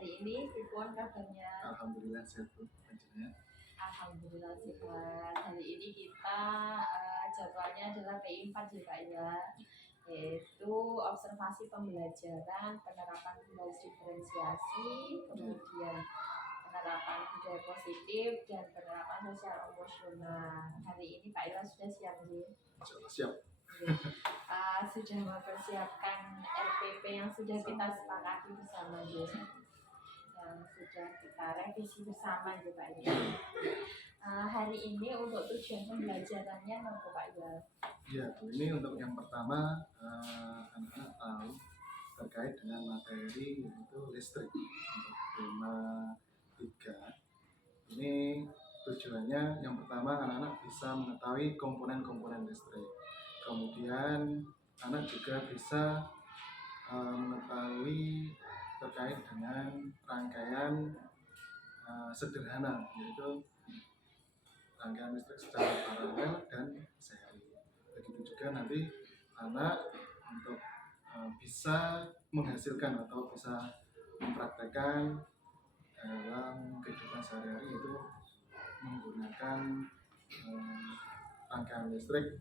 hari ini pripun kabarnya? Alhamdulillah sehat Bu. Alhamdulillah sehat. Hari ini kita jadwalnya adalah PI 4 ya Pak ya, yaitu observasi pembelajaran, penerapan nilai diferensiasi, kemudian penerapan budaya positif dan penerapan sosial emosional. Hari ini Pak Ila sudah siap nih? Siap. Sudah mempersiapkan RPP yang sudah kita sepakati bersama ya, yang sudah kita revisi bersama ya Pak ya. Hari ini untuk tujuan pembelajarannya apa Pak ya? Ya, ini untuk yang pertama anak-anak tahu terkait dengan materi yaitu listrik untuk tema 3. Ini tujuannya yang pertama anak-anak bisa mengetahui komponen-komponen listrik. Kemudian anak juga bisa mengetahui terkait dengan rangkaian sederhana, yaitu rangkaian listrik secara paralel dan seri. Begitu juga nanti anak untuk bisa menghasilkan atau bisa mempraktekkan dalam kehidupan sehari-hari, itu menggunakan rangkaian listrik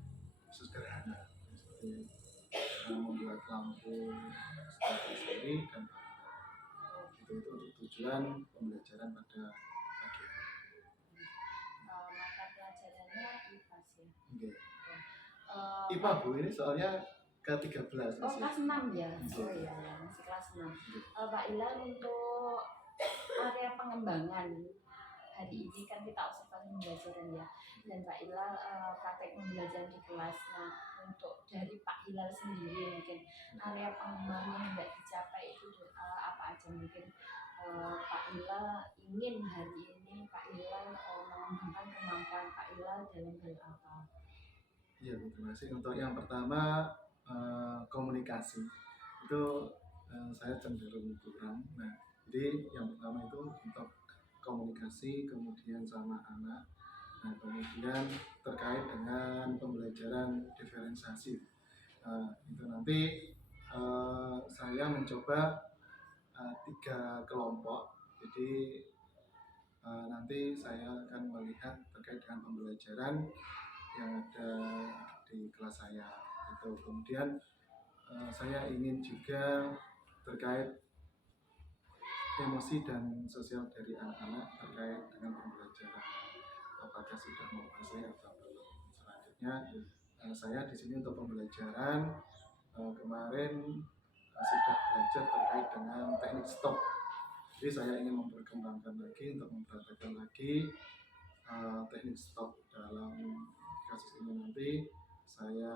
sederhana seperti membuat lampu secara seri dan itu untuk tujuan pembelajaran pada pagi hari. Mata pelajarannya IPA sih. Okay. IPA Bu, ini soalnya ke-13 masih. Oh, kelas 6 ya? Okay. Oh iya, masih kelas 6. Pak Ilham, untuk area pengembangan hari ini kan kita observasi pembelajaran ya, dan Pak Hilal praktek pembelajaran di kelas. Nah, untuk dari Pak Hilal sendiri mungkin area pengembangan yang tidak dicapai itu apa aja? Mungkin Pak Hilal ingin hari ini Pak Hilal mengembangkan kemampuan Pak Hilal dalam hal apa? Iya, terima kasih. Untuk yang pertama komunikasi itu saya cenderung kurang. Nah, jadi yang pertama itu untuk komunikasi, kemudian sama anak. Nah, kemudian terkait dengan pembelajaran diferensiasi, itu nanti saya mencoba 3 kelompok. Jadi nanti saya akan melihat terkait dengan pembelajaran yang ada di kelas saya. Itu kemudian saya ingin juga terkait emosi dan sosial dari anak-anak terkait dengan pembelajaran, apakah sudah menguasai atau belum. Selanjutnya saya di sini untuk pembelajaran kemarin sudah belajar terkait dengan teknik stop. Jadi saya ingin memperkembangkan lagi untuk mempraktekkan lagi teknik stop. Dalam kasus ini nanti saya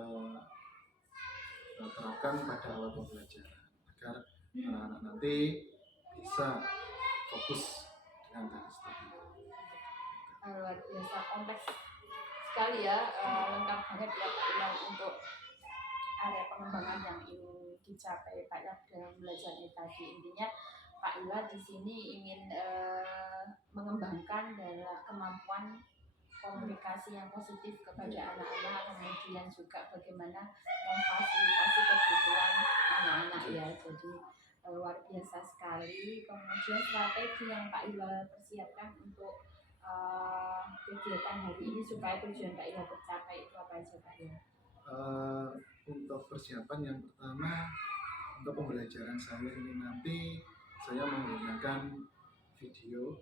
terapkan pada alat pembelajaran agar anak-anak nanti bisa fokus dengan teknik stop. Luar biasa, kompleks sekali ya, lengkap banget ya Pak Ilham untuk area pengembangan yang ingin dicapai Pak Ilham dalam belajarnya tadi. Intinya Pak Ilham di sini ingin mengembangkan dalam kemampuan komunikasi yang positif kepada anak-anak, kemudian juga bagaimana memfasilitasi kebutuhan anak-anak ya. Jadi luar biasa sekali. Kemudian strategi yang Pak Ilham persiapkan untuk kegiatan hari ini supaya tujuan Pak Ilham tercapai itu apa aja Pak Ilham? Untuk persiapan yang pertama, untuk pembelajaran saya ini nanti saya menggunakan video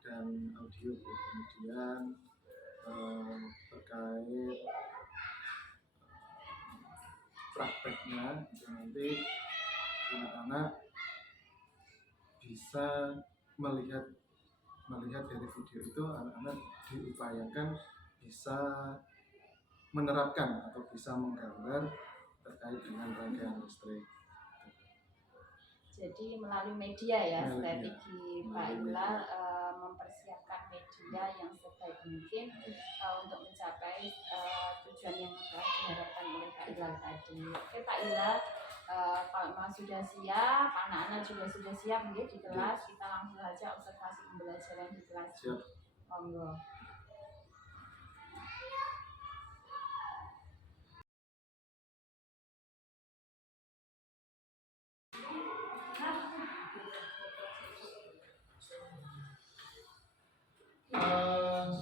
dan audio. Kemudian terkait prakteknya itu nanti anak-anak bisa melihat dari video itu, anak-anak diupayakan bisa menerapkan atau bisa menggambar terkait dengan rangkaian listrik. Jadi melalui media ya, strategi Pak Ilham mempersiapkan media yang sebaik mungkin untuk mencapai tujuan yang telah diharapkan oleh Pak Ilham tadi. Oke Pak Ilham, kalau Mas sudah siap, anak-anak juga sudah siap di kelas, kita langsung saja observasi pembelajaran di kelas. Siap. Monggo.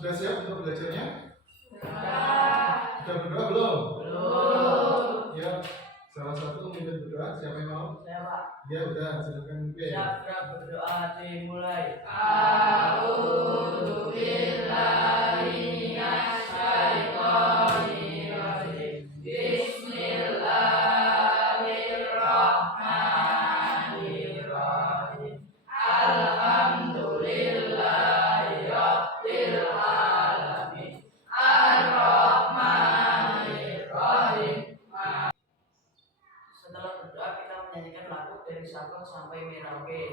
Sudah siap untuk belajarnya? Sudah. Sudah berdoa belum? Belum. Ya, salah satu minta berdoa. Siapa yang mau? Saya Pak. Ya udah, silakan pimpin. Siap berdoa dimulai. Setelah berdoa kita menyanyikan lagu dari Sabang sampai Merauke.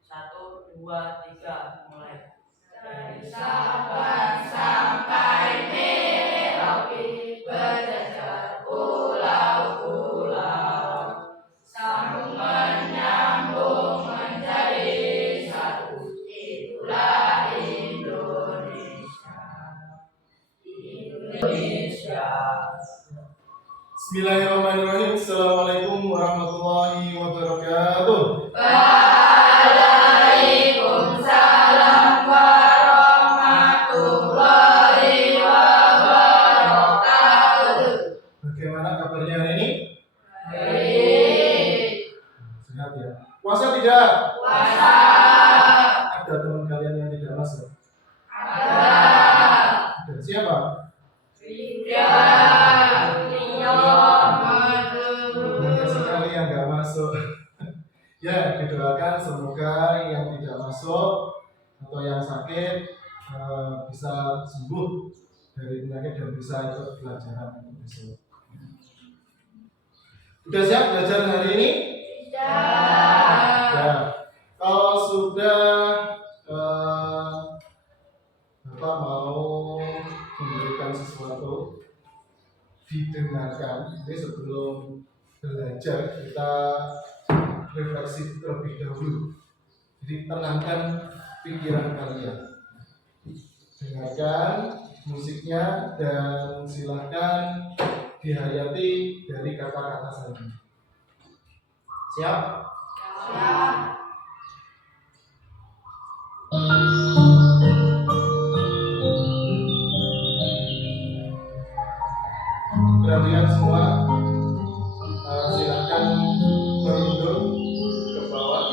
1, 2, 3, mulai. Dari Sabang sampai Merauke, berjajar pulau-pulau, sambung menyambung menjadi satu. Itulah Indonesia. Bismillahirrahmanirrahim. Assalamualaikum warahmatullahi wabarakatuh. Waalaikumsalam warahmatullahi wabarakatuh. Bagaimana kabarnya hari ini? Baik. Sehat ya. Puasa tidak? Puasa. Ada teman kalian yang tidak masuk? Ada. Ada siapa? Banyak sekali yang nggak masuk. Ya, didoakan semoga yang tidak masuk atau yang sakit bisa sembuh dari penyakit dan bisa ikut pelajaran untuk besok. Sudah siap belajar hari ini? Ya. Kalau sudah, Bapak mau memberikan sesuatu, didengarkan. Jadi sebelum belajar kita refleksi terlebih dahulu. Jadi tenangkan pikiran kalian. Dengarkan musiknya dan silakan dihayati dari kata-kata saya. Siap? Perhatian semua, silakan merunduk ke bawah,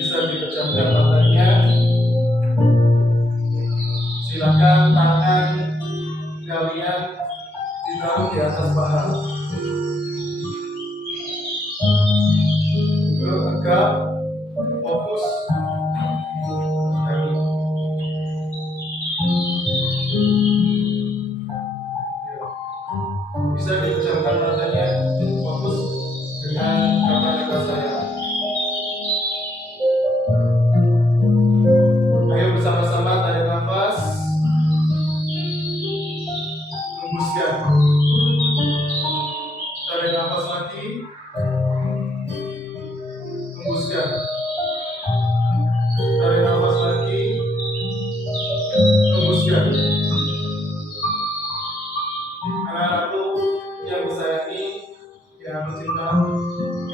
bisa dipejamkan matanya. Silakan tangan kalian ditaruh di atas paha. Duduk tegak, fokus. Kaki. Bisa dipejamkan matanya, fokus dengan kata-kata saya. Ayo bersama-sama tarik nafas, hembuskan, tarik nafas lagi, hembuskan, tarik nafas lagi, hembuskan. Anak-anakku yang kusayangi, yang aku cinta,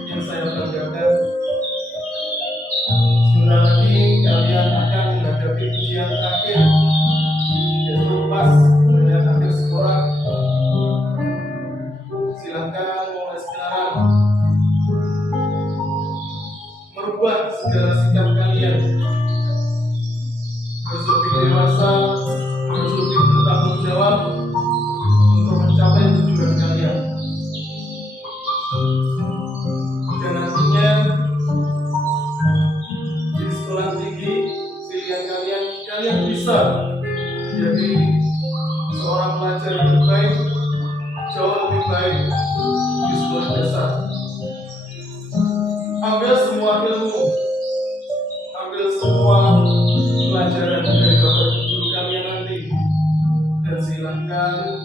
yang saya banggakan, sebentar lagi kalian akan menghadapi ujian terakhir, yaitu pas dengan akhir sekolah. Silakan mulai sekarang merubah segala sikap kalian, harus lebih dewasa, harus lebih bertanggung jawab untuk mencapai tujuan kalian. Dan nantinya di sekolah tinggi pilihan kalian bisa menjadi seorang pelajar yang lebih baik, jauh lebih baik di sekolah dasar. Ambil semua ilmu, ambil semua pelajaran dari bapak guru kalian nanti, dan silakan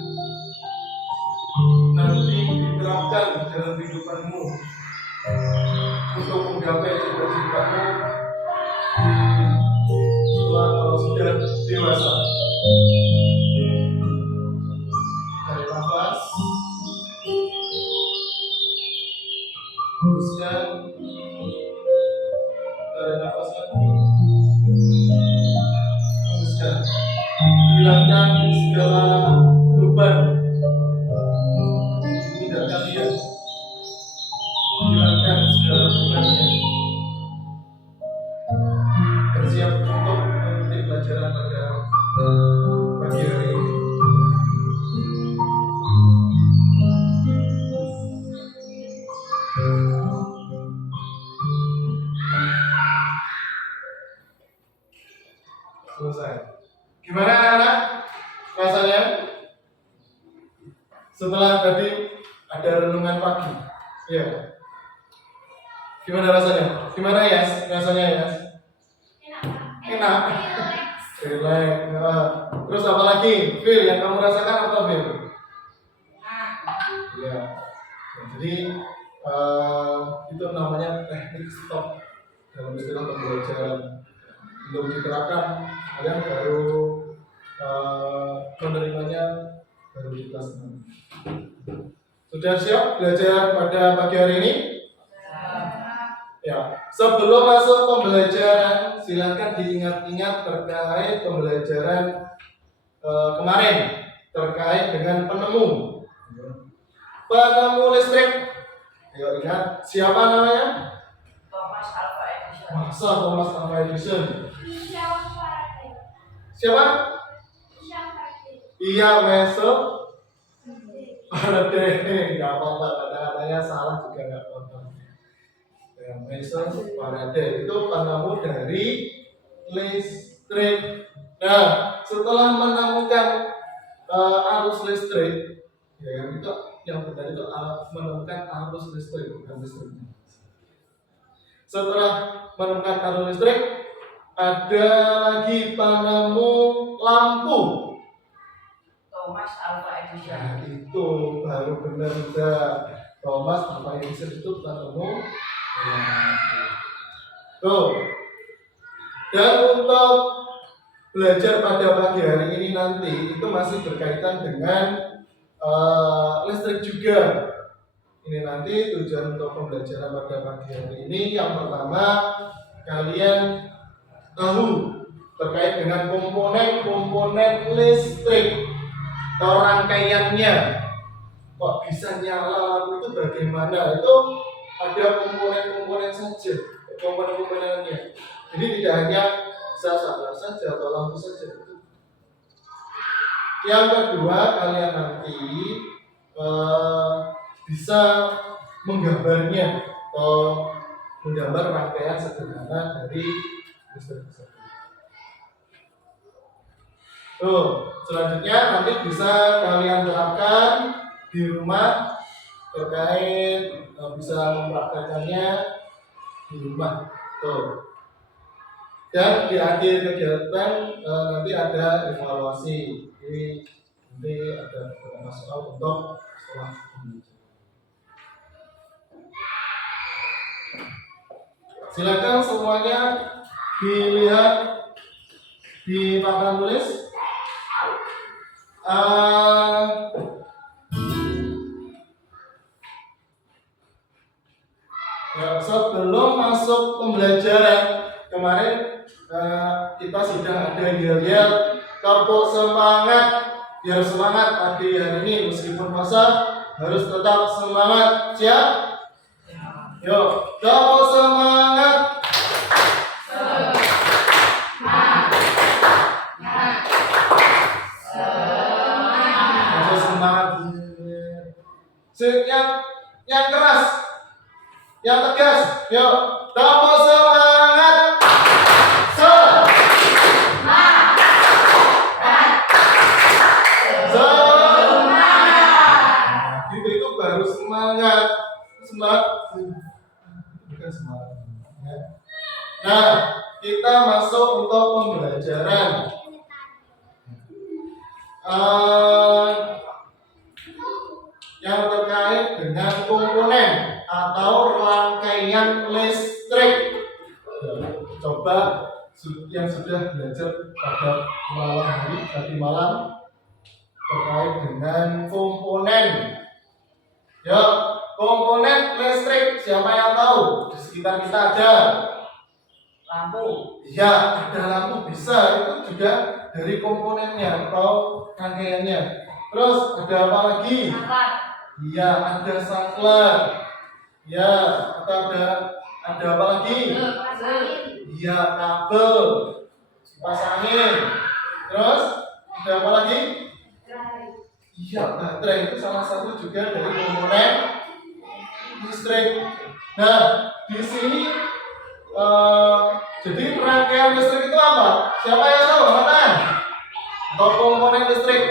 nanti diterapkan dalam kehidupanmu untuk menggapai cita-citamu kalau sudah dewasa. Tarik nafas, hembuskan, tarik nafas lagi, hembuskan. hilangkan segala beban pundak kalian, hilangkan segala bebannya, dan siap untuk mengikuti pelajaran pada pagi hari ini. Selesai. Gimana anak-anak rasanya setelah tadi ada renungan pagi? Ya. Gimana rasanya? Gimana Yas? Rasanya Yas? Enak. Relax. Nah, terus apa lagi? Feel yang kamu rasakan apa Feel? Ya. Jadi itu namanya teknik stop dalam istilah pembelajaran. Belum diterapkan, kalian baru menerimanya baru di kelas 6. Sudah siap belajar pada pagi hari ini? Ya. Sebelum masuk pembelajaran, silakan diingat-ingat terkait pembelajaran kemarin terkait dengan penemu listrik. Ayo ingat, siapa namanya? Thomas Alva Edison. Masa Thomas Alva Edison? Siapa? Iya, Meso Faraday. Nggak apa-apa, kata-katanya salah juga nggak apa-apa. Ya, Meso Faraday itu penemu dari listrik. Nah, setelah menemukan arus listrik, ya itu yang benar itu menemukan arus listrik, bukan listriknya. Setelah menemukan arus listrik, ada lagi penemu lampu. Thomas Alva Edison. Nah, itu baru benar udah Thomas Alva Edison itu penemu lampu. Tuh. Dan untuk belajar pada pagi hari ini nanti itu masih berkaitan dengan listrik juga. Ini nanti tujuan untuk pembelajaran pada pagi hari ini yang pertama kalian tahu terkait dengan komponen-komponen listrik atau rangkaiannya. Kok bisa nyala lampu itu bagaimana? Itu ada komponen-komponen saja, komponen-komponennya. Jadi tidak hanya sablar saja atau lampu saja. Yang kedua kalian nanti bisa menggambarnya atau menggambar rangkaian sederhana dari listrik tersebut. Selanjutnya nanti bisa kalian terapkan di rumah terkait bisa mempraktekannya di rumah. Dan di akhir kegiatan nanti ada evaluasi. Jadi nanti ada beberapa soal untuk setelah pembelajaran. Silakan semuanya dilihat di papan tulis. Ya, sebelum masuk pembelajaran kemarin kita sudah ada yel-yel tepuk semangat, biar semangat pagi hari ini meskipun puasa harus tetap semangat. Siap? Yuk, tepuk semangat. Yang keras, yang tegas, yuk, tepuk semangat. Gitu itu baru semangat, bukan semangat. Nah, kita masuk untuk pembelajaran. Yang terkait dengan komponen atau rangkaian listrik. Coba yang sudah belajar pada malam hari tadi malam terkait dengan komponen. Ya, komponen listrik siapa yang tahu? Di sekitar kita ada lampu. Ya, ada lampu bisa itu juga dari komponennya atau rangkaiannya. Terus ada apa lagi? Saklar. Iya, ada saklar. Ya, atau ada apa lagi? Iya, kabel, kipas angin. Terus ada apa lagi? Iya, baterai itu salah satu juga dari komponen listrik. Nah, di sini jadi rangkaian listrik itu apa? Siapa yang tahu? Angkatan? Atau komponen listrik?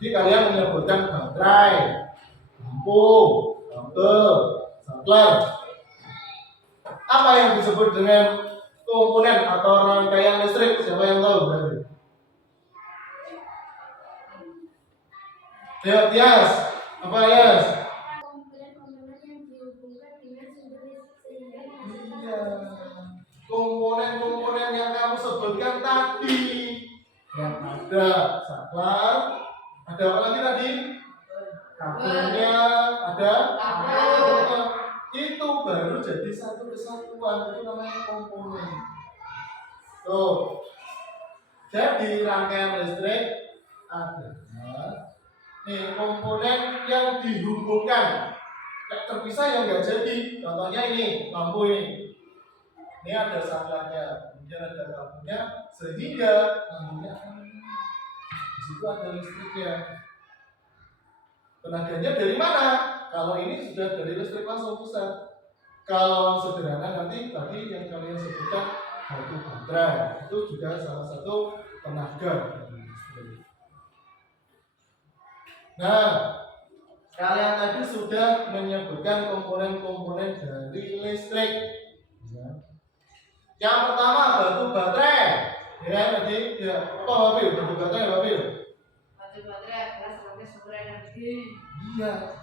Jadi kalian menyebutkan baterai, lampu, kabel, saklar. Apa yang disebut dengan komponen atau rangkaian listrik? Siapa yang tahu berarti? Ya, Tias. Apa Yas? Iya. Komponen-komponen yang kamu sebutkan tadi. Yang ada saklar, ada apa lagi tadi? Kabelnya, ada itu baru jadi satu kesatuan, itu namanya komponen. Tuh. Jadi rangkaian listrik adalah komponen yang dihubungkan. Terpisah yang nggak jadi. Contohnya ini lampu ini. Ini ada saklarnya, kemudian ada kabelnya, sehingga lampunya di situ ada listriknya. Tenaganya dari mana? Kalau ini sudah dari listrik langsung pusat. Kalau sederhana nanti tadi yang kalian sebutkan batu baterai itu juga salah satu tenaga dari listrik. Nah, kalian tadi sudah menyebutkan komponen-komponen dari listrik. Yang pertama batu baterai. Ya tadi ya apa Wabil? Batu baterai Wabil? Batu baterai adalah sebagai sumber energi. Iya.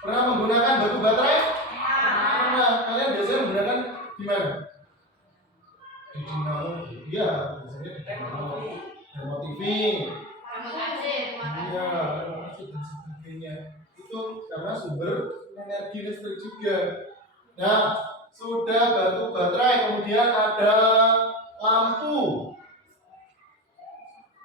Pernah menggunakan batu baterai? Pernah. Kalian biasanya menggunakan di mana? Di dinamo. Iya, biasanya di dinamo. Remote TV. Remote AC, Iya, remote AC dan sebagainya. Itu karena sumber energi listrik juga. Nah, sudah batu baterai, kemudian ada lampu.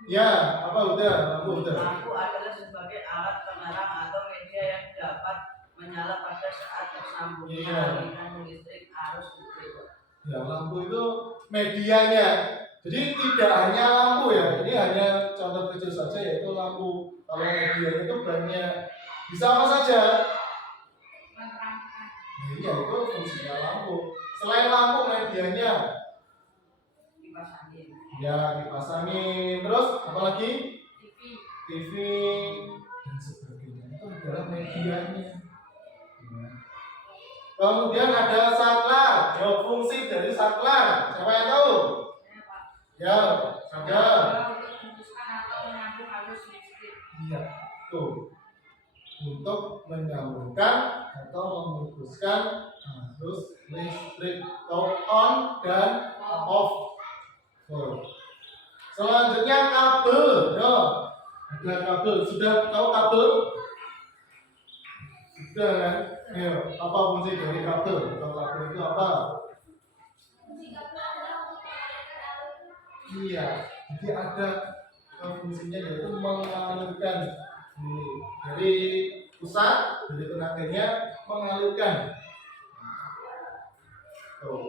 Ya, apa udah? Lampu udah. Lampu adalah sebagai alat penerang atau media yang dapat menyala pada saat tersambungnya Iya. aliran listrik arus listrik. Ya, lampu itu medianya. Jadi tidak hanya lampu ya, ini hanya contoh kecil saja yaitu lampu. Kalau medianya itu banyak. Bisa apa saja? menerangkan. Nah, iya itu fungsinya lampu. Selain lampu medianya, Kipas angin. ya kipas angin. Terus apa lagi? TV. TV dan sebagainya itu adalah medianya. Ya. Kemudian ada saklar. Ya, fungsi dari saklar. Siapa yang tahu? Saya Pak. Ya, ada. Untuk memutuskan atau menyambung arus listrik. Iya, tuh. Untuk menyambungkan atau memutuskan arus listrik atau on dan off. Tuh. Selanjutnya kabel. Ya, ada kabel. Sudah tahu kabel? Sudah kan? Ayo, apa fungsi dari kabel? Atau kabel itu apa? Iya, jadi ada fungsinya yaitu mengalirkan dari pusat, dari tenaganya mengalirkan. Tuh.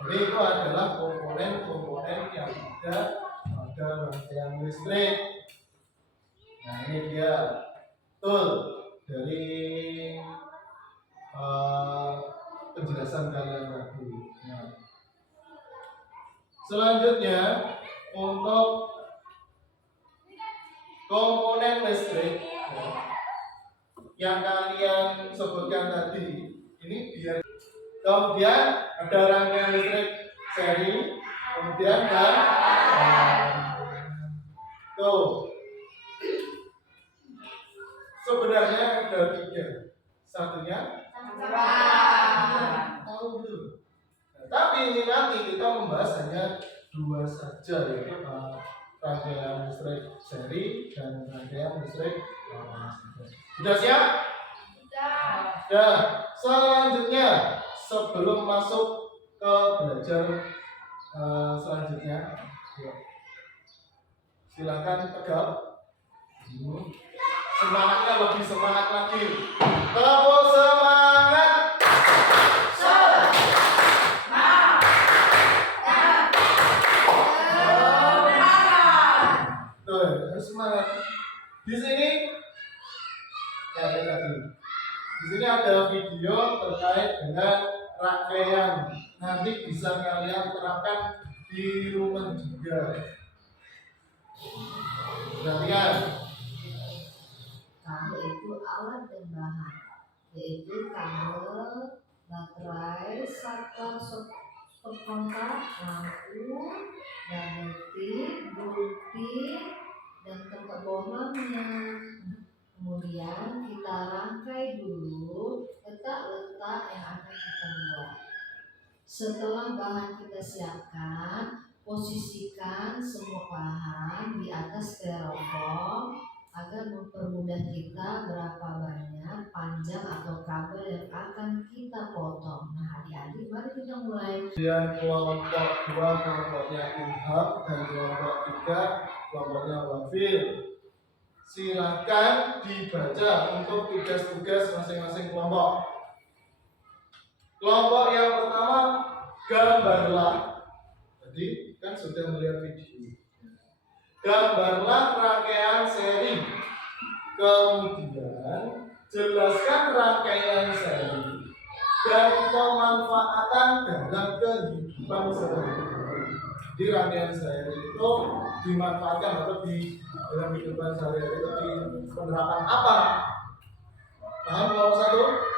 Jadi itu adalah komponen-komponen yang ada pada rangkaian listrik. Nah ini dia, betul dari penjelasan kalian tadi. Nah, selanjutnya untuk komponen listrik yang kalian sebutkan tadi ini biar kemudian ada rangkaian listrik seri, kemudian dan tuh sebenarnya ada tiga, satunya tahu dulu. Nah, tapi ini nanti kita membahas hanya dua saja yaitu rangkaian listrik seri dan rangkaian listrik sudah siap? Ya, selanjutnya sebelum masuk ke belajar selanjutnya Yuk. Silakan tegap. Semangatnya lebih semangat lagi. Tepuk semangat. Tuh, harus semangat. Di sini tadi. Di sini ada video terkait dengan rangkaian. Nanti bisa kalian terapkan di rumah juga. Perhatikan. Kabel itu alat dan bahan, yaitu kabel, baterai, saklar stop kontak, lampu, double tip, bullpin, dan tempat bohlamnya. Kemudian kita rangkai dulu letak-letak yang akan kita buat. Setelah bahan kita siapkan, posisikan semua bahan di atas styrofoam agar mempermudah kita berapa banyak panjang atau kabel yang akan kita potong. Nah, adik-adik, mari kita mulai. Kemudian kelompok 2 kelompoknya Ilham dan kelompok 3 kelompoknya Wafil. Silakan dibaca untuk tugas-tugas masing-masing kelompok. Kelompok yang pertama, gambarlah. Tadi kan sudah melihat video. Gambarlah rangkaian seri. Kemudian jelaskan rangkaian seri dan pemanfaatan dalam kehidupan sehari-hari. Di rangkaian seri itu dimanfaatkan atau di dalam kehidupan sehari-hari itu di penerapan apa? Paham kelompok 1?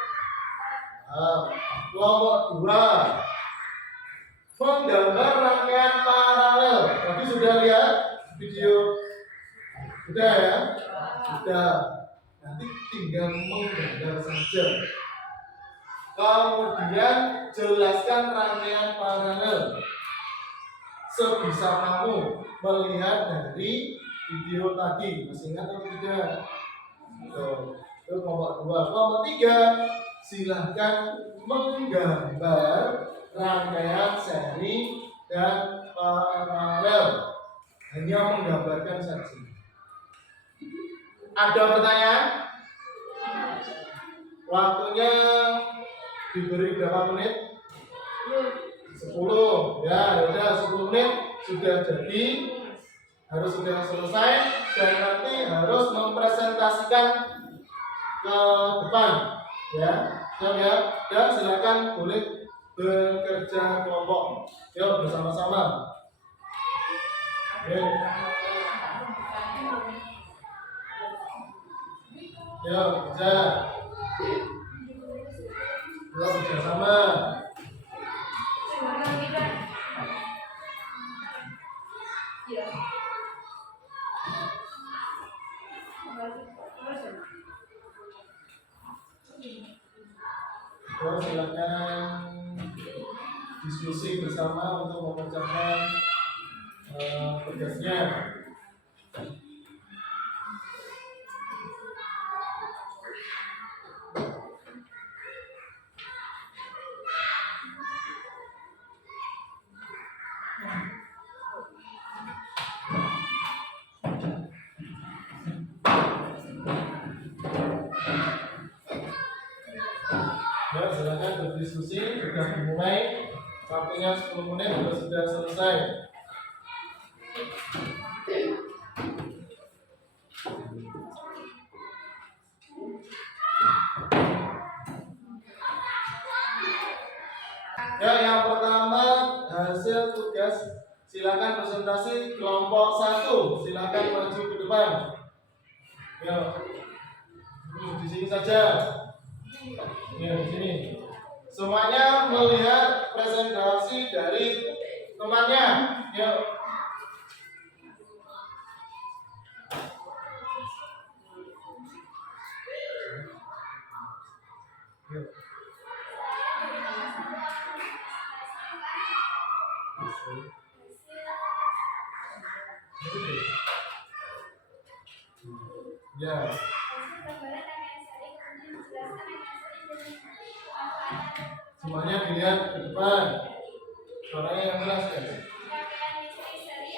Kelompok 2, menggambar rangkaian paralel. Tadi sudah lihat video? Sudah ya? Sudah. Nanti tinggal menggambar saja. Kemudian jelaskan rangkaian paralel. Sebisa kamu melihat dari video tadi. Masih ingat atau tidak? Itu kelompok 2. Kelompok 3, silahkan menggambar rangkaian seri dan paralel. Hanya menggambarkan saja. Ada pertanyaan? Waktunya diberi berapa menit? 10. Ya, udah 10 menit sudah jadi. Harus sudah selesai dan nanti harus mempresentasikan ke depan. Ya, siap ya. Dan silakan boleh bekerja kelompok. Yuk bersama-sama. Yuk. Yuk kerja. Yuk bersama. Yuk silakan diskusi bersama untuk mengerjakan tugasnya. Ya, silakan berdiskusi, sudah dimulai. Waktunya 10 menit sudah selesai. Ya, yang pertama hasil tugas, silakan presentasi kelompok 1. Silakan maju ke depan. Ya, di sini saja. Ya, di sini. Semuanya melihat presentasi dari temannya. Yuk. Yuk. Ya. Semuanya dilihat ke depan. Suaranya yang keras ya. Rangkaian misteri seri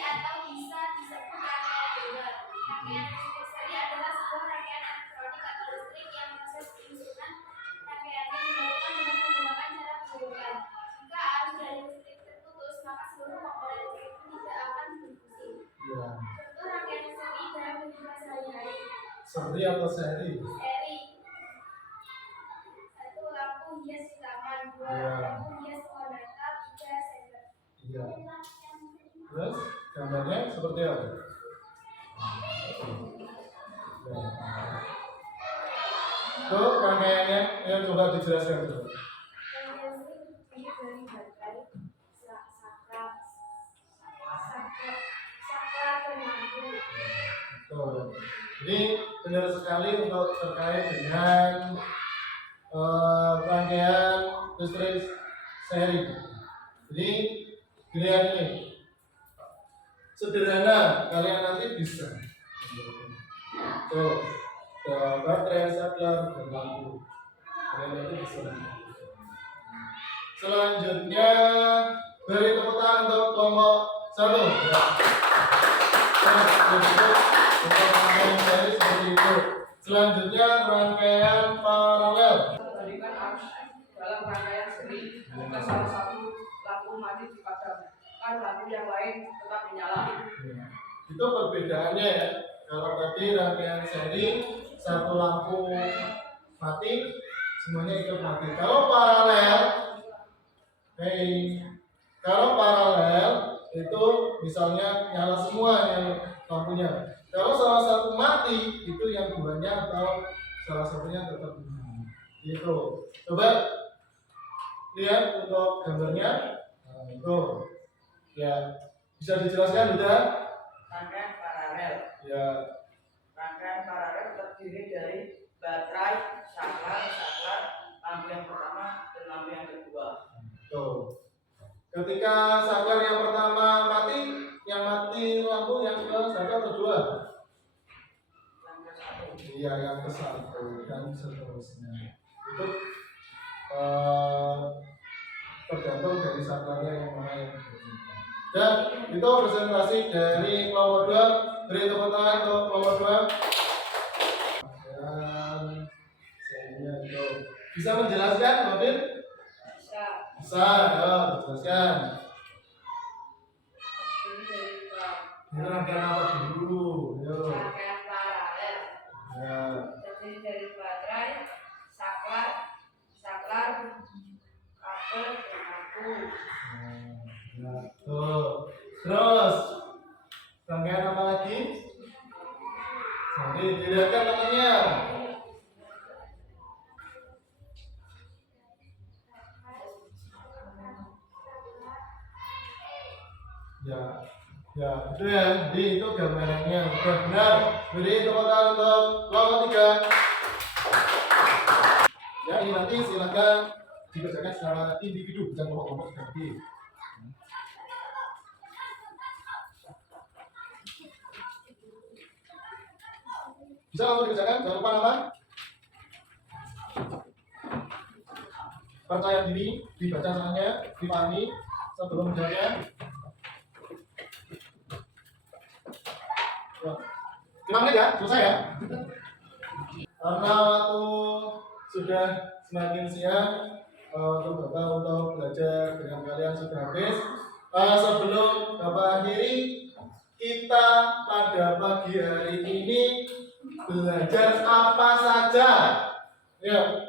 Seri atau seri? Seri. 1 lampu hias di taman, 2 Iya. lampu hias pohon natal, 3 senter. Iya. Terus gambarnya seperti apa? Ya. Tuh rangkaiannya, ya coba dijelaskan dulu. Rangkaian listrik terdiri dari baterai, saklar, dan lampu. Tuh. Jadi benar sekali untuk terkait dengan rangkaian listrik seri. Jadi pilihan ini sederhana, kalian nanti bisa. Tuh, baterai, saklar, dan lampu. Kalian nanti bisa. Selanjutnya beri tepuk tangan untuk kelompok 1. Ya. Nah, untuk rangkaian seri seperti itu. Selanjutnya rangkaian paralel. Tadi kan harus dalam rangkaian seri, maka salah satu lampu mati dipadamkan, kan lampu yang lain tetap menyala. Ya. Itu perbedaannya ya. Kalau tadi rangkaian seri satu lampu mati, semuanya ikut mati. Kalau paralel, kalau paralel itu misalnya nyala semua yang lampunya. Kalau salah satu mati, itu yang duanya atau salah satunya tetap nyala. Gitu. Coba lihat untuk gambarnya. Nah, itu ya bisa dijelaskan udah? Rangkaian paralel. Ya. Rangkaian paralel terdiri dari baterai, saklar, lampu yang pertama dan lampu yang kedua. Tuh. Ketika saklar yang pertama mati, yang mati lampu yang ke satu atau 2? Yang ke satu. Iya, yang ke 1 dan seterusnya. Itu tergantung dari saklarnya yang mana yang berbeda. Dan itu presentasi dari kelompok 2. Beri tepuk tangan untuk kelompok 2. Dan saya itu bisa menjelaskan, Mobil? Bisa. Bisa, ya, jelaskan. Ini dari bawah. Ini rangkaian apa dulu? Yo. Rangkaian paralel Ya. terdiri dari baterai, saklar, kabel, dan lampu. Ya. Tuh. Terus rangkaian apa lagi? Jadi dilihatkan temannya. Ya, ya, itu ya, di itu gambarannya sudah benar. Beri tepuk tangan untuk kelompok 3. Ya, ini nanti silakan dikerjakan secara individu, bukan kelompok-kelompok seperti. Bisa langsung dikerjakan, jangan lupa nama. Percaya diri, dibaca soalnya, dipahami sebelum menjawabnya. 5 menit ya, selesai ya. Karena waktu sudah semakin siang, untuk Bapak untuk belajar dengan kalian sudah habis. Sebelum Bapak akhiri, kita pada pagi hari ini belajar apa saja? Ya.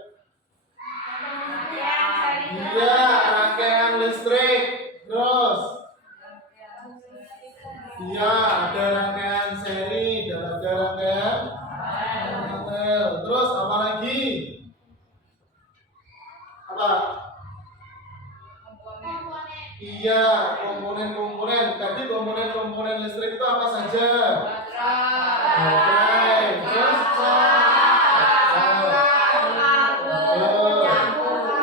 Iya, rangkaian listrik. Terus, iya, ada rangkaian seri dan ada rangkaian paralel. Terus apa lagi? Apa? Iya, komponen-komponen. Tadi komponen-komponen listrik itu apa saja? Baterai. Terus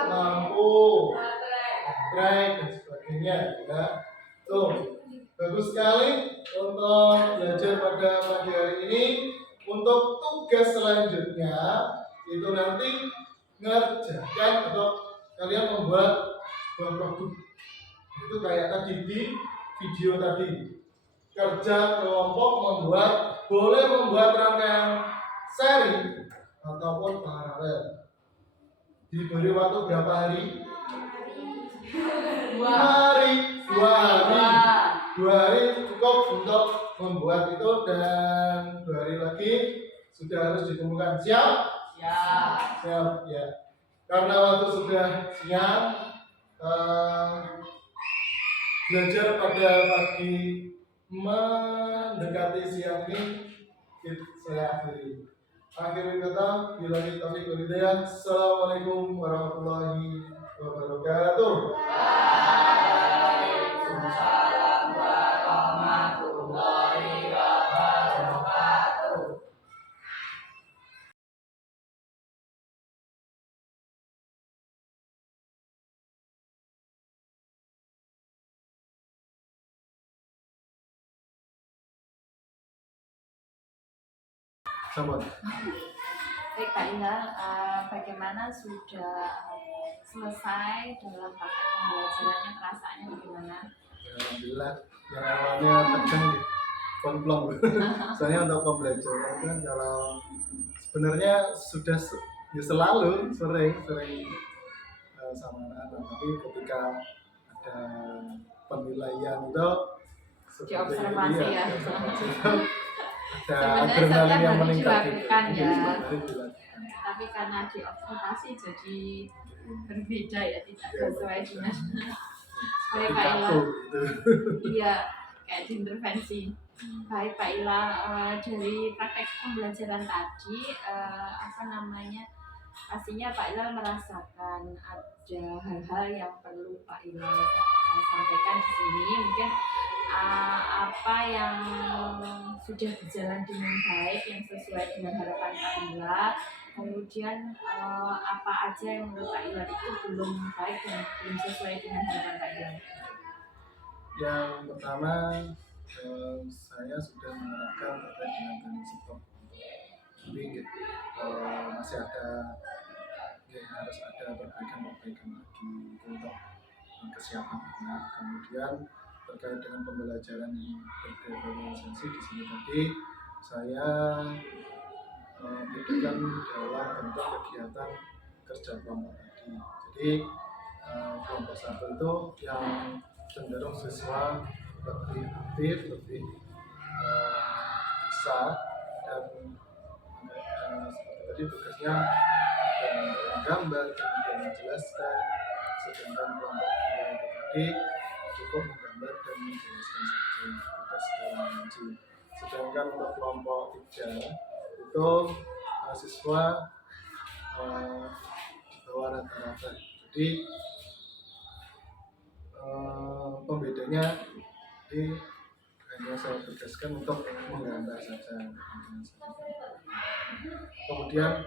lampu, baterai dan sebagainya. Ya. Tuh, bagus sekali untuk belajar pada pagi hari ini. Untuk tugas selanjutnya itu nanti ngerjakan atau kalian membuat sebuah produk. Itu kayak tadi di video tadi, kerja kelompok boleh membuat rangkaian seri ataupun paralel. Diberi waktu berapa hari? 2 hari. 2 hari cukup untuk membuat itu, dan 2 hari lagi sudah harus ditemukan. Siap? Siap ya. Karena waktu sudah siap, belajar pada pagi mendekati siang ini saya akhiri. Akhir kata, billahi taufiq wal hidayah. Assalamualaikum warahmatullahi wabarakatuh. Waalaikumsalam warahmatullahi wabarakatuh. Sambut. Baik Pak Inal, bagaimana sudah selesai dalam praktek pembelajarannya, perasaannya bagaimana? Alhamdulillah, yang awalnya tegang komplong. Soalnya untuk pembelajaran kan kalau sebenarnya sudah ya selalu sering sama anak-anak, tapi ketika ada penilaian itu seperti Diobservasi ya. diobservasi itu ada Sebenarnya adrenalin setiap yang hari meningkat dilakukan gitu. ya. Jadi setiap hari dilakukan. Tapi karena diobservasi jadi berbeda ya, tidak sesuai dengan baik Pak Ila. Kaku gitu. Iya, kayak diintervensi. Baik Pak Ila, dari praktek pembelajaran tadi, pastinya Pak Ila merasakan ada hal-hal yang perlu Pak Ila sampaikan di sini. Mungkin apa yang sudah berjalan dengan baik, yang sesuai dengan harapan Pak Ila. Kemudian apa aja yang menurut Pak Ila itu belum baik dan belum sesuai dengan harapan Pak Ila. Yang pertama, saya sudah menerapkan terkait dengan planning stop. Jadi masih ada harus ada perbaikan lagi untuk kesiapan anak. Kemudian terkait dengan pembelajaran berorganisasi di sini tadi, saya berikan dalam bentuk kegiatan kerja kelompok tadi. Jadi kelompok satu itu yang cenderung siswa lebih aktif, lebih bisa dan seperti tadi tugasnya gambar, kemudian menjelaskan, sedangkan kelompok dua itu tadi cukup menggambar dan menjelaskan saja, tugas secara mengaji. Sedangkan untuk kelompok 3 itu siswa di bawah rata-rata. Jadi pembedanya ini hanya saya tugaskan untuk menggambar saja. Kemudian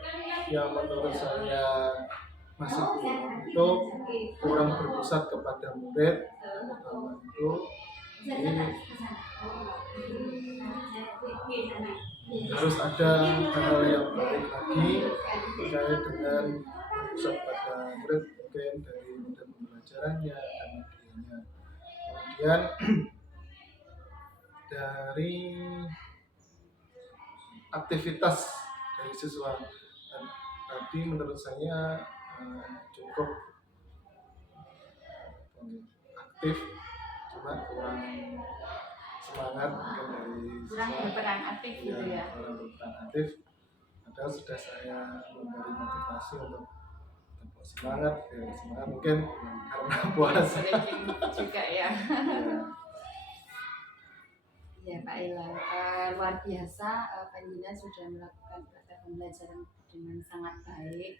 yang menurut saya masih kurang berpusat kepada murid, pertama itu harus ada hal yang baik lagi terkait dengan berpusat pada murid, mungkin dari metode pembelajarannya dan medianya. Kemudian dari aktivitas dari siswa tadi menurut saya cukup aktif, cuma kurang semangat mungkin dari Kurang berperan aktif gitu ya. kurang berperan aktif. Padahal sudah saya memberi motivasi untuk tetap semangat mungkin karena puasa. Juga ya. Ya Pak Ila, luar biasa Panjina sudah melakukan praktek pembelajaran dengan sangat baik.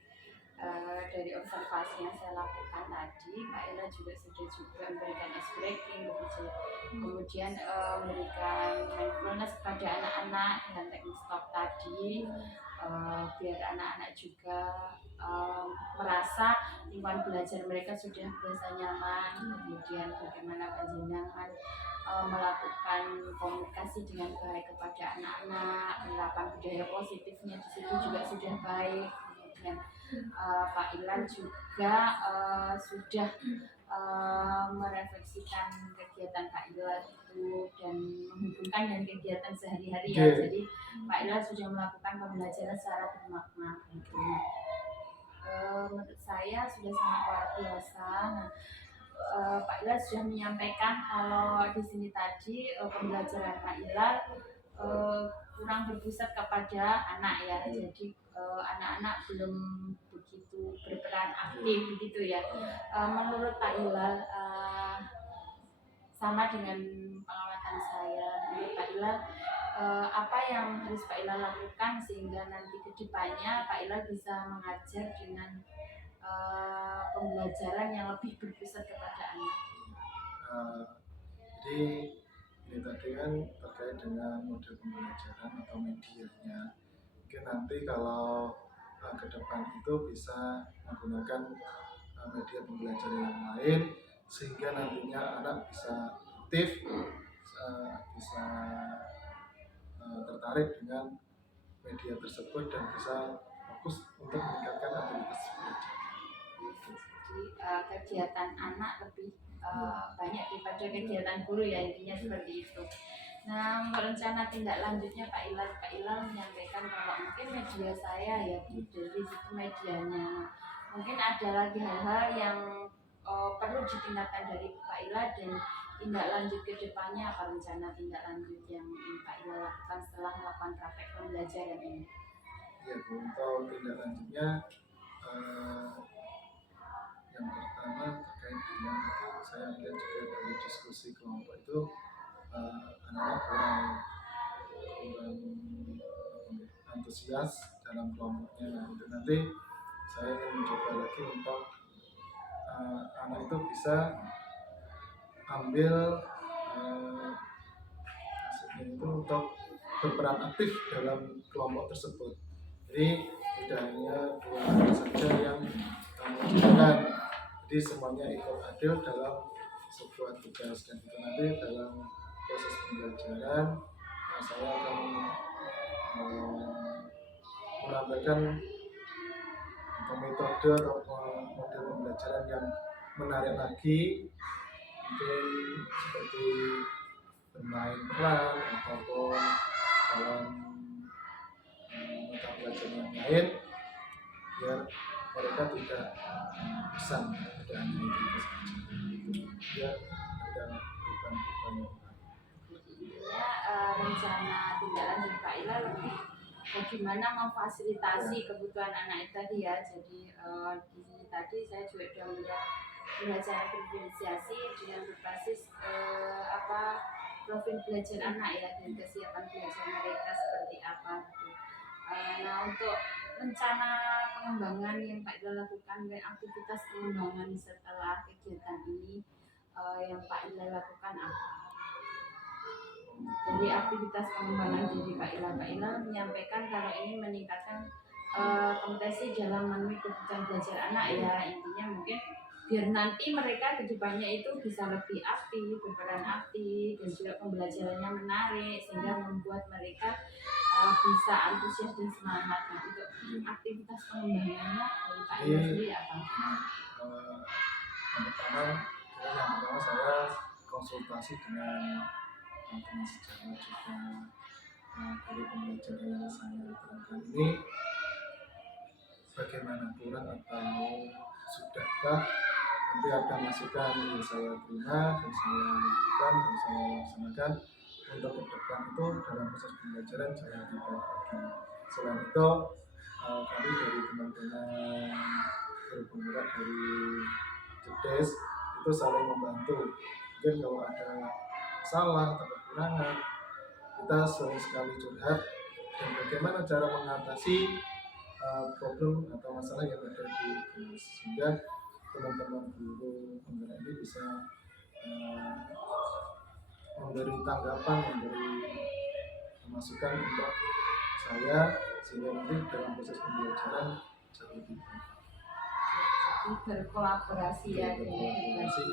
Dari observasi yang saya lakukan tadi, Pak Ila juga sudah memberikan ice breaking, kemudian memberikan mindfulness kepada anak-anak dengan teknik stop tadi, biar anak-anak juga merasa lingkungan belajar mereka sudah berasa nyaman. Kemudian bagaimana panjenengan melakukan komunikasi dengan baik kepada anak-anak, penerapan budaya positifnya di situ juga sudah baik. Kemudian Pak Ilan juga sudah merefleksikan kegiatan Pak Ilan itu dan menghubungkan dengan kegiatan sehari-hari ya. Jadi Pak Ilan sudah melakukan pembelajaran secara bermakna. Menurut saya sudah sangat luar biasa. Nah, Pak Ilan sudah menyampaikan kalau di sini tadi pembelajaran Pak Ilan kurang berpusat kepada anak ya. Jadi anak-anak belum begitu berperan aktif begitu ya. Menurut Pak Ilal, sama dengan pengamatan saya, menurut Pak Ilal, apa yang harus Pak Ilal lakukan sehingga nanti kedepannya Pak Ilal bisa mengajar dengan pembelajaran yang lebih berpusat kepada anak. Jadi ini tadi kan terkait dengan model pembelajaran atau medianya. Mungkin nanti kalau ke depan itu bisa menggunakan media pembelajaran yang lain sehingga nantinya anak bisa aktif, bisa tertarik dengan media tersebut dan bisa fokus untuk meningkatkan aktivitas belajar. Jadi kegiatan anak lebih banyak daripada kegiatan guru ya, intinya seperti itu. Nah, rencana tindak lanjutnya Pak Ilal menyampaikan kalau mungkin media saya ya dari situ medianya. Mungkin ada lagi hal-hal yang perlu ditingkatkan dari Pak Ilal dan tindak lanjut ke depannya, apa rencana tindak lanjut yang ingin Pak Ilal lakukan setelah melakukan praktek pembelajaran ini? Ya, untuk tindak lanjutnya yang pertama terkait dengan tadi saya lihat juga dari diskusi kelompok itu anak-anak kurang antusias dalam kelompoknya. Nah, itu nanti saya ingin mencoba lagi untuk anak itu bisa ambil maksudnya itu untuk berperan aktif dalam kelompok tersebut. Jadi tidak hanya dua orang saja yang mengerjakan, jadi semuanya ikut adil dalam sebuah tugas, dan itu nanti dalam proses pembelajaran saya akan menambahkan atau metode atau model pembelajaran yang menarik lagi, mungkin seperti bermain peran ataupun dalam mata pelajaran yang lain, biar mereka tidak bosan dengan itu saja. Dia ada beban-beban yang lain. Intinya rencana tindak lanjut Pak Ilal lebih bagaimana memfasilitasi kebutuhan anak itu tadi ya. Jadi di sini tadi saya juga sudah melihat belajar diferensiasi dengan berbasis profil belajar anak ya, dan kesiapan belajar mereka seperti apa gitu. Nah, untuk rencana pengembangan yang Pak Ilal lakukan dan aktivitas pengembangan setelah kegiatan ini yang Pak Ilal lakukan apa? Dari aktivitas pengembangan dari Pak Ilal menyampaikan kalau ini meningkatkan kompetensi dalam memenuhi kebutuhan belajar anak ya. Intinya mungkin biar nanti mereka kedepannya itu bisa lebih aktif, berperan aktif, dan juga pembelajarannya menarik sehingga membuat mereka bisa antusias dan semangat. Nah, untuk aktivitas pengembangannya dari Pak Ilal sendiri apa? Yang pertama saya konsultasi dengan teman sejarah juga dari pembelajaran yang saya terangkan ini, bagaimana kurang atau sudahkah, nanti ada masukan yang saya terima dan saya lakukan dan saya laksanakan untuk ke depan itu dalam proses pembelajaran saya tidak lagi. Selain itu kami dari teman-teman guru penggerak dari CEDES itu saling membantu. Mungkin kalau ada salah atau kekurangan, kita sering sekali curhat dan bagaimana cara mengatasi problem atau masalah yang ada di kelas, sehingga teman-teman guru penggerak ini bisa memberi tanggapan, memberi masukan untuk saya sehingga nanti dalam proses pembelajaran bisa lebih baik. Jadi berkolaborasi ya, berkolaborasi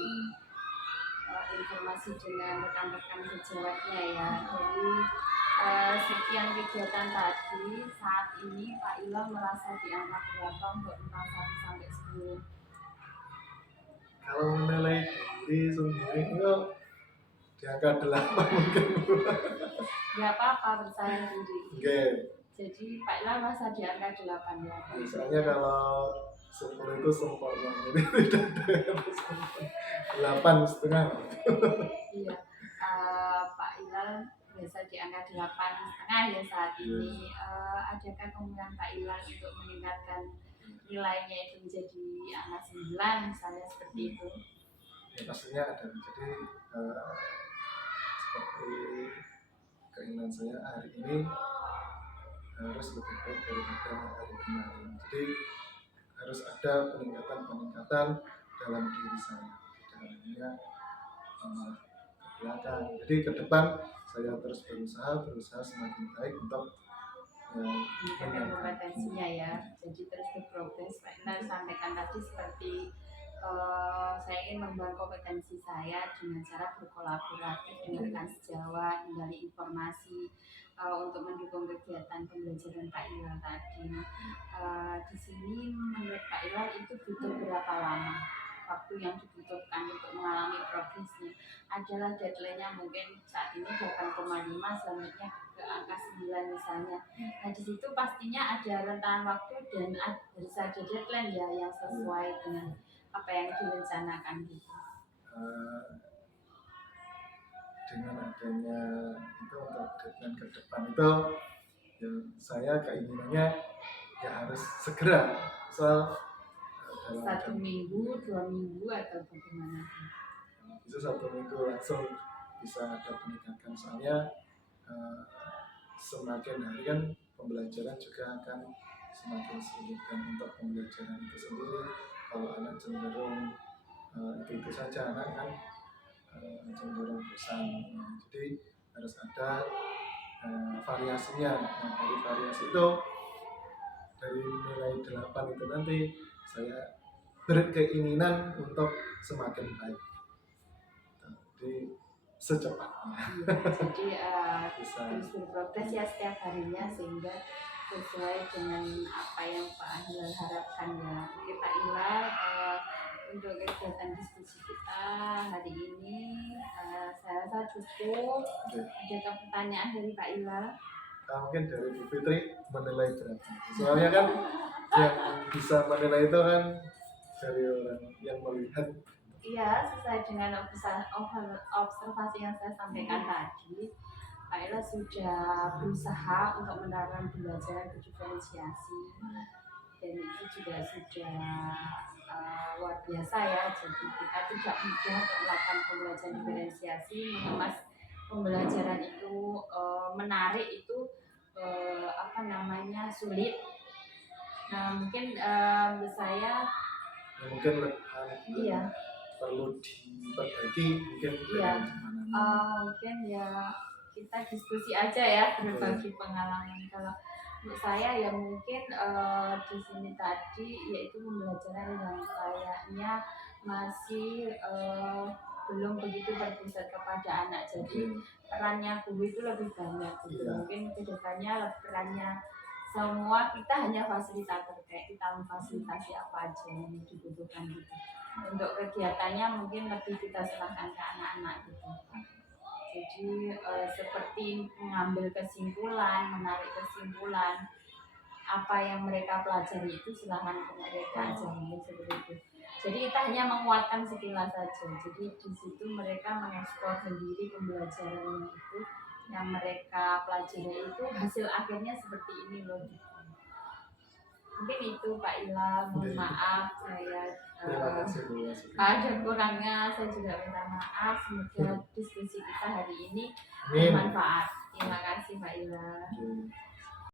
informasi dengan rekan-rekan sejawatnya ya. Dari sekian kegiatan tadi, saat ini Pak Ilal merasa di angka berapa untuk 1 sampai 10? Kalau menilai diri sendiri itu di angka 8 mungkin. Gak apa-apa, percaya diri. Oke. Jadi Pak Ilal merasa di angka 8 ya. Misalnya kalau 10 itu sempurna, jadi tidak ada 8,5. Iya, Pak Ilal biasa di angka 8,5 ya saat ini. Adakah kemungkinan Pak Ilham untuk meningkatkan nilainya itu menjadi angka 9 misalnya seperti itu? Ya pastinya ada. Jadi seperti keinginan saya hari ini harus lebih baik daripada hari kemarin. Jadi harus ada peningkatan dalam diri saya, tidak hanya ke belakang. Jadi ke depan saya terus berusaha semakin baik untuk meningkatkan kompetensinya ya. Jadi terus berprogres. Pak Ilham sampaikan tadi seperti saya ingin membangun kompetensi saya dengan cara berkolaboratif dengan rekan sejawat, menggali informasi untuk mendukung kegiatan pembelajaran Pak Ilham tadi. Di sini menurut Pak Ilham itu butuh berapa lama waktu yang dibutuhkan untuk mengalami progresnya? Adalah deadline-nya mungkin saat ini 8,5 selanjutnya ke angka 9 misalnya. Nah di situ pastinya ada rentang waktu dan harus ada deadline ya yang sesuai dengan apa yang direncanakan gitu. Dengan adanya itu untuk deadline ke depan itu ya saya keinginannya ya harus segera soal dalam 1 minggu, 2 minggu atau bagaimana? Bisa 1 minggu langsung bisa ada peningkatan, soalnya semakin hari kan pembelajaran juga akan semakin sulit, dan untuk pembelajaran itu sendiri kalau anak cenderung itu saja anak kan cenderung bosan. Jadi harus ada variasinya. Nah dari variasi itu dari nilai 8 itu nanti saya berkeinginan untuk semakin baik. Jadi secepatnya. Jadi bisa terus berprogres ya setiap harinya sehingga sesuai dengan apa yang Pak Hilal harapkan ya. Oke Pak Hilal, untuk kegiatan diskusi kita hari ini saya rasa cukup. Ada pertanyaan dari Pak Hilal? Mungkin dari Bu Fitri menilai berapa? Soalnya kan yang bisa menilai itu kan dari orang yang melihat. Iya, sesuai dengan observasi yang saya sampaikan tadi, Pak Ella sudah berusaha untuk menerapkan pembelajaran berdiferensiasi, dan itu juga sudah luar biasa ya. Jadi kita tidak mudah untuk melakukan pembelajaran diferensiasi, mengemas pembelajaran itu menarik itu sulit. Nah mungkin menurut saya Mungkin iya. perlu diperbaiki mungkin Iya, gimana? mungkin ya kita diskusi aja ya berbagi pengalaman. Kalau menurut saya ya mungkin di sini tadi yaitu pembelajaran yang kayaknya masih belum begitu berpusat kepada anak. Jadi perannya guru itu lebih banyak gitu. Mungkin kedepannya perannya semua kita hanya fasilitator, kayak kita memfasilitasi apa aja yang dibutuhkan gitu. Untuk kegiatannya mungkin lebih kita serahkan ke anak-anak gitu. Jadi seperti mengambil kesimpulan, menarik kesimpulan apa yang mereka pelajari itu silahkan ke mereka aja mungkin seperti itu. Jadi kita hanya menguatkan sekilas saja. Jadi di situ mereka mengeksplor sendiri pembelajarannya itu yang mereka pelajari itu hasil akhirnya seperti ini loh. Mungkin itu Pak Ilham, mohon maaf saya ada kurangnya, saya juga minta maaf. Semoga diskusi kita hari ini bermanfaat. Terima kasih Pak Ilham.